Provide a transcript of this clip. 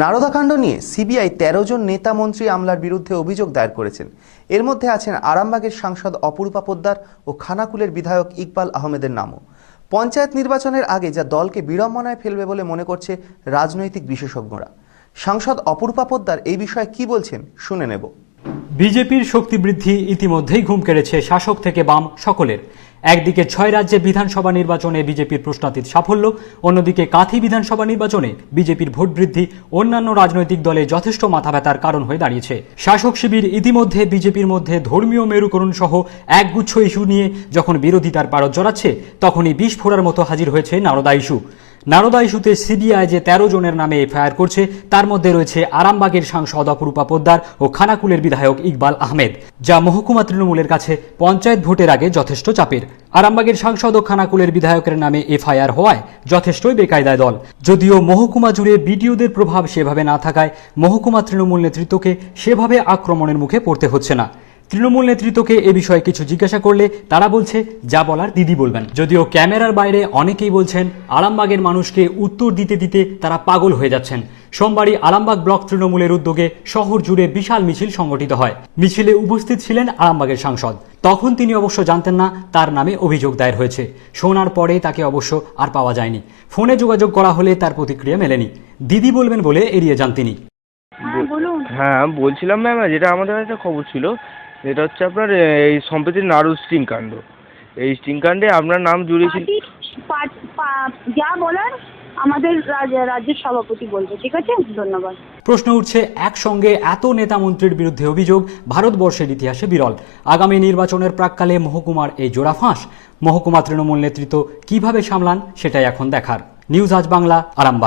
নারদাকাণ্ড নিয়ে সিবিআই তেরো জন নেতা মন্ত্রী আমলার বিরুদ্ধে অভিযোগ দায়ের করেছেন। এর মধ্যে আছেন আরামবাগের সাংসদ অপরূপা পোদ্দার ও খানাকুলের বিধায়ক ইকবাল আহমেদের নামও। পঞ্চায়েত নির্বাচনের আগে যা দলকে বিড়ম্বনায় ফেলবে বলে মনে করছে রাজনৈতিক বিশেষজ্ঞরা। সাংসদ অপরূপা পোদ্দার এই বিষয়ে কি বলছেন শুনে নেব। বিজেপির শক্তি বৃদ্ধি ইতিমধ্যেই ঘুম কেড়েছে শাসক থেকে বাম সকলের। একদিকে ছয় রাজ্যে বিধানসভা নির্বাচনে বিজেপির প্রশ্নাতীত সাফল্য, অন্যদিকে কাঁথি বিধানসভা নির্বাচনে বিজেপির ভোট বৃদ্ধি, অন্যান্য রাজনৈতিক দলে যথেষ্ট মাথা ব্যথার কারণ হয়ে দাঁড়িয়েছে। শাসক শিবির ইতিমধ্যে বিজেপির মধ্যে ধর্মীয় মেরুকরণ সহ একগুচ্ছ ইস্যু নিয়ে যখন বিরোধিতার পারদ জড়াচ্ছে, তখনই বিষ ফোড়ার মতো হাজির হয়েছে নারদা ইস্যু। নারদা ইস্যুতে সিবিআই যে তেরো জনের নামে এফআইআর করছে, তার মধ্যে রয়েছে আরামবাগের সাংসদ অপরূপা পোদ্দার ও খানাকুলের বিধায়ক ইকবাল আহমেদ, যা মহকুমা তৃণমূলের কাছে পঞ্চায়েত ভোটের আগে যথেষ্ট চাপের। আরামবাগের সাংসদ ও খানাকুলের বিধায়কের নামে এফআইআর হওয়ায় যথেষ্টই বেকায়দায় দল। যদিও মহকুমা জুড়ে বিডিওদের প্রভাব সেভাবে না থাকায় মহকুমা তৃণমূল নেতৃত্বকে সেভাবে আক্রমণের মুখে পড়তে হচ্ছে না। তৃণমূল নেতৃত্বকে এ বিষয়ে কিছু জিজ্ঞাসা করলে তারা বলছে, যা বলার দিদি বলবেন। যদিও ক্যামেরার বাইরে অনেকেই বলছেন, আরামবাগের মানুষকে উত্তর দিতে দিতে তারা পাগল হয়ে যাচ্ছেন। সোমবারই আরামবাগ ব্লক তৃণমূলের উদ্যোগে শহর জুড়ে বিশাল মিছিল সংগঠিত হয়। মিছিলে উপস্থিত ছিলেন আরামবাগের সাংসদ। তখন তিনি অবশ্য জানতেন না তার নামে অভিযোগ দায়ের হয়েছে। শোনার পরে তাকে অবশ্য আর পাওয়া যায়নি। ফোনে যোগাযোগ করা হলে তার প্রতিক্রিয়া মেলেনি। দিদি বলবেন বলে এড়িয়ে যান তিনি। হ্যাঁ বলুন। হ্যাঁ বলছিলাম ম্যাম যেটা আমাদের একটা খবর ছিল যেটা হচ্ছে আপনার এই সম্প্রতি নাড়ু স্টিং কাণ্ড এই স্টিং কাণ্ডে আপনার নাম জুড়েছিল যা বলার আমাদের রাজ্যের সভাপতি বলবে, ঠিক আছে? ধন্যবাদ। প্রশ্ন উঠছে, একসঙ্গে এত নেতা মন্ত্রীর বিরুদ্ধে অভিযোগ, ভারতবর্ষের ইতিহাসে বিরল। আগামী নির্বাচনের প্রাককালে মহকুমার এই জোড়া ফাঁস। মহকুমা তৃণমূল নেতৃত্ব কীভাবে সামলান, সেটাই এখন দেখার। নিউজ আজ বাংলা, আরামবাগ।